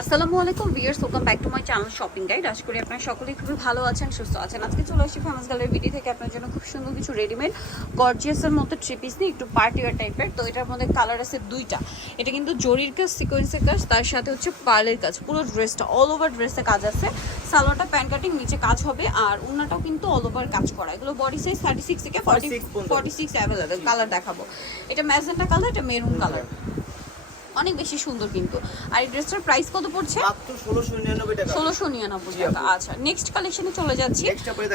আসসালামু আলাইকুম viewers welcome back to my channel shopping guide. আশা করি আপনারা সকলেই খুবই ভালো আছেন সুস্থ আছেন। আজকে চলে আসছি ফেমাস গ্যালারি ভিডি থেকে আপনার জন্য খুব সুন্দর কিছু রেডিমেড গর্জিয়াসের মধ্যে থ্রি পিস নিয়ে একটু পার্টি ওয়ার টাইপের তো এটার মধ্যে কালার আছে দুইটা। এটা কিন্তু জরির কাজ সিকোয়েন্সের কাজ তার সাথে হচ্ছে পার্লের কাজ। পুরো ড্রেসটা অল ওভার ড্রেসে কাজ আছে। সালোয়ারটা প্যান্ট কাটিং নিচে কাজ হবে আর উন্নাটাও কিন্তু অল ওভার কাজ করা। এগুলো বডি সাইজ থার্টি সিক্স থেকে forty 46 forty six available colour দেখাবো। এটা ম্যাজেন্টা কালার এটা মেরুন কালার অনেক বেশি সুন্দর কিন্তু। আর এই ড্রেসটার প্রাইস কত পড়ছে? ষোলোশো নিরানব্বই টাকা। আচ্ছা নেক্সট কালেকশনে চলে যাচ্ছি।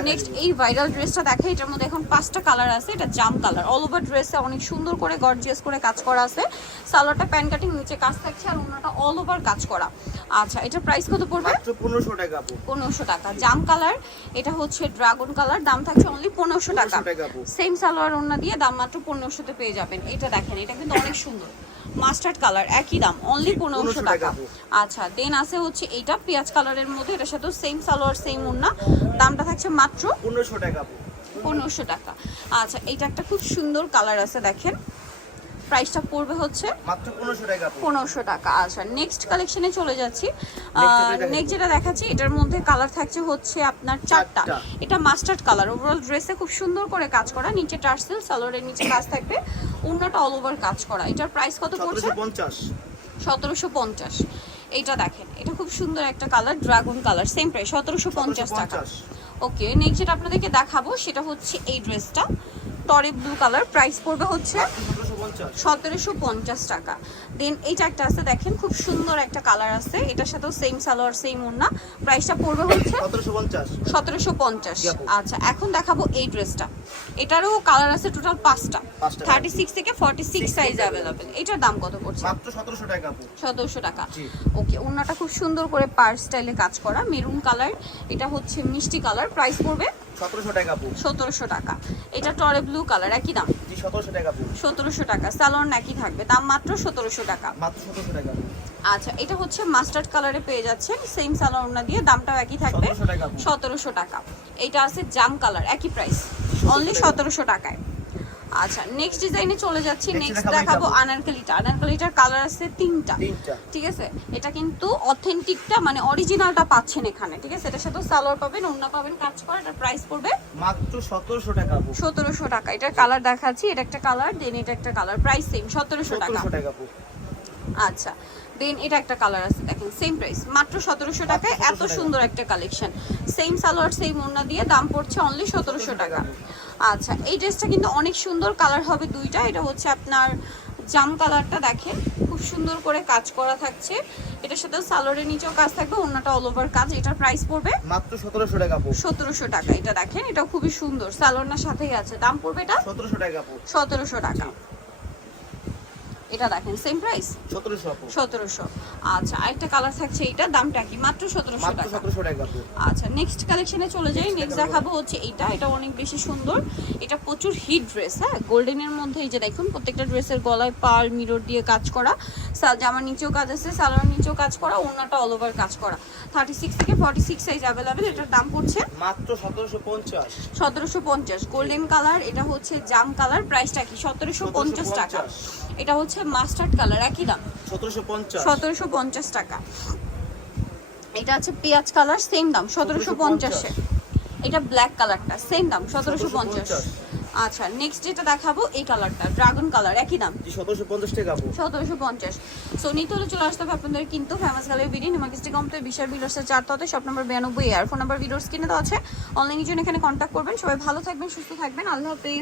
নেক্সট এই ভাইরাল ড্রেসটা দেখে এটার মধ্যে এখন পাঁচটা কালার আছে। এটা জাম কালার অল ওভার ড্রেসে অনেক সুন্দর করে গর্জিয়াস করে কাজ করা আছে। সালোয়ারটা প্যান্ট কাটিং নিচে কাজ থাকছে আর ওনাটা অল ওভার কাজ করা। আচ্ছা এটার প্রাইস কত পড়বে? পনেরোশো টাকা পনেরোশো টাকা। জাম কালার এটা হচ্ছে ড্রাগন কালার দাম থাকছে অনলি পনেরোশো টাকা। 1500 টাকা আপু। সেম সালোয়ার ওন্না দিয়ে দাম মাত্র পনেরোশোতে পেয়ে যাবেন। এটা দেখেন এটা কিন্তু অনেক সুন্দর। মাস্টার্ড কালার একই দাম অনলি পনেরোশো টাকা। আচ্ছা দেন আছে হচ্ছে এইটা পেঁয়াজ কালারের মধ্যে এটার সাথে সেম সালোয়ার সেম উন্না দামটা থাকছে মাত্র পনেরোশো টাকা। পনেরোশো টাকা। আচ্ছা এটা একটা খুব সুন্দর কালার আছে দেখেন। প্রাইসটা পড়বে হচ্ছে মাত্র পনেরোশো টাকা আচ্ছা নেক্সট কালেকশনে চলে যাচ্ছি। নেক্সট যেটা দেখাচ্ছি। এটার মধ্যে কালার থাকছে হচ্ছে আপনার চারটা। এটা মাস্টার্ড কালার ওভারঅল ড্রেসে খুব সুন্দর করে কাজ করা। নিচে টার্সেল সালোয়ারের নিচে কাজ থাকবে। অন্যটা অল ওভার কাজ করা। এটার প্রাইস কত পড়ছে? সতেরোশো পঞ্চাশ। সতেরোশো পঞ্চাশ। এইটা দেখেন। এটা খুব সুন্দর একটা colour dragon colour same price সতেরোশো পঞ্চাশ টাকা। ওকে নেক্সট যেটা আপনাদেরকে দেখাবো সেটা হচ্ছে এই ড্রেসটা টরে ব্লু কালার প্রাইস পড়বে হচ্ছে সতেরোশো পঞ্চাশ টাকা। দেন এইটা একটা আছে দেখেন খুব সুন্দর একটা কালার আছে। এটার সাথেও সেম সালোয়ার সেম ওড়না। প্রাইসটা পড়বে হচ্ছে সতেরোশো পঞ্চাশ। আচ্ছা এখন দেখাবো এই ড্রেসটা এটারও কালার আছে টোটাল পাঁচটা। থার্টি সিক্স থেকে ফর্টি সিক্স সাইজ অ্যাভেলেবেল এটার দাম কত পড়ছে? মাত্র সতেরোশো টাকা সতেরোশো টাকা। ওকে ওড়নাটা খুব সুন্দর করে পার স্টাইলে কাজ করা মেরুন কালার। এটা হচ্ছে মিষ্টি কালার প্রাইস পড়বে সতেরোশো টাকা সতেরোশো টাকা। এটা টরে ব্লু কালার একই দাম? জি সতেরোশো টাকা সতেরোশো টাকা। স্যালোন একই থাকবে দাম মাত্র সতেরোশো টাকা। মাত্র সতেরোশো টাকা আচ্ছা এটা হচ্ছে মাস্টার্ড কালারে পেয়ে যাচ্ছেন সেম সালোয়ার দিয়ে দামটাও একই থাকবে। 1700 সতেরোশো টাকা। এটা আছে জাম কালার একই প্রাইস অনলি সতেরোশো টাকায়। আচ্ছা নেক্সট ডিজাইনে চলে যাচ্ছি। নেক্সট দেখাবো আনারকলিটা। আনারকলিটার কালার আছে তিনটা। ঠিক আছে? এটা কিন্তু অথেন্টিকটা মানে অরিজিনালটা পাচ্ছেন এখানে। ঠিক আছে? এটার সাথে সালোয়ার পাবেন অন্য পাবেন কাজ করা এটার প্রাইস পড়বে মাত্র সতেরোশো টাকা আপু সতেরোশো টাকা। এটার কালার দেখাচ্ছি এটা একটা কালার দেন এটা একটা কালার প্রাইস সেম সতেরোশো টাকা। সতেরোশো টাকা আচ্ছা। দেন এটা একটা কালার আছে দেখেন সেম প্রাইস মাত্র সতেরোশো টাকায় এত সুন্দর একটা কালেকশন সেম সালোয়ার সেম ওড়না দিয়ে দাম পড়ছে অনলি সতেরোশো টাকা। আচ্ছা এই ড্রেসটা কিন্তু অনেক সুন্দর কালার হবে দুইটা এটা হচ্ছে আপনার জাম কালারটা দেখেন খুব সুন্দর করে কাজ করা থাকছে। এটার সাথে সালোয়ারের নিচেও কাজ থাকবে অন্যটা অল ওভার কাজ এটার প্রাইস পড়বে মাত্র সতেরোশো টাকা সতেরোশো টাকা এটা দেখেন এটা খুবই সুন্দর সালোয়ারনার সাথেই আছে দাম পড়বে এটা সতেরোশো টাকা আপু। সতেরোশো টাকা। এটা দেখেন সেম প্রাইস সতেরোশো আপু। সতেরোশো। আচ্ছা আরেকটা কালার থাকছে এইটা দামটা কি? মাত্র সতেরোশো মাত্র টাকা। সতেরোশো টাকা আচ্ছা নেক্সট কালেকশনে চলে যাই। নেক্সট দেখাবো হচ্ছে এইটা। এটা অনেক বেশি সুন্দর। এটা প্রচুর হিট ড্রেস হ্যাঁ? গোল্ডেনের মধ্যে এই যে দেখুন প্রত্যেকটা ড্রেসের গলায় পার মিরর দিয়ে কাজ করা। জামার নিচেও কাজ আছে সালোয়ার নিচেও কাজ করা ওড়নাটা অল ওভার কাজ করা। থার্টি সিক্স থেকে ফর্টি সিক্স সাইজ অ্যাভেলেবেল এটার দাম পড়ছে? মাত্র সতেরোশো পঞ্চাশ। সতেরোশো পঞ্চাশ। গোল্ডেন কালার এটা হচ্ছে জাম কালার প্রাইসটা কি? সতেরোশো পঞ্চাশ টাকা। এটা হচ্ছে মাস্টার্ড কালার একই দাম। সতেরোশো পঞ্চাশ। টাকা। এটা আছে পেঁয়াজ কালার সেম দাম সতেরোশো পঞ্চাশে। এটা ব্ল্যাক কালারটা সেম দাম সতেরোশো পঞ্চাশ। 1750 আচ্ছা নেক্সট যেটা দেখাবো এই কালারটা ড্রাগন কালার একই দাম। সতেরোশো পঞ্চাশ টাকা সতেরোশো পঞ্চাশ। সো নিতে হলে চলে আসতে হবে আপনাদের কিন্তু ফেমাস গ্যালারি বিডি নিমাকিস্টি কমতে বিশাল বিলসের চার ততে সব নম্বর বিরানব্বই আর ফোন নাম্বার ভিডিওস কিনে দেওয়া আছে। অনলাইনের জন্য এখানে কন্ট্যাক্ট করবেন। সবাই ভালো থাকবেন সুস্থ থাকবেন। আল্লাহ হাফিজ।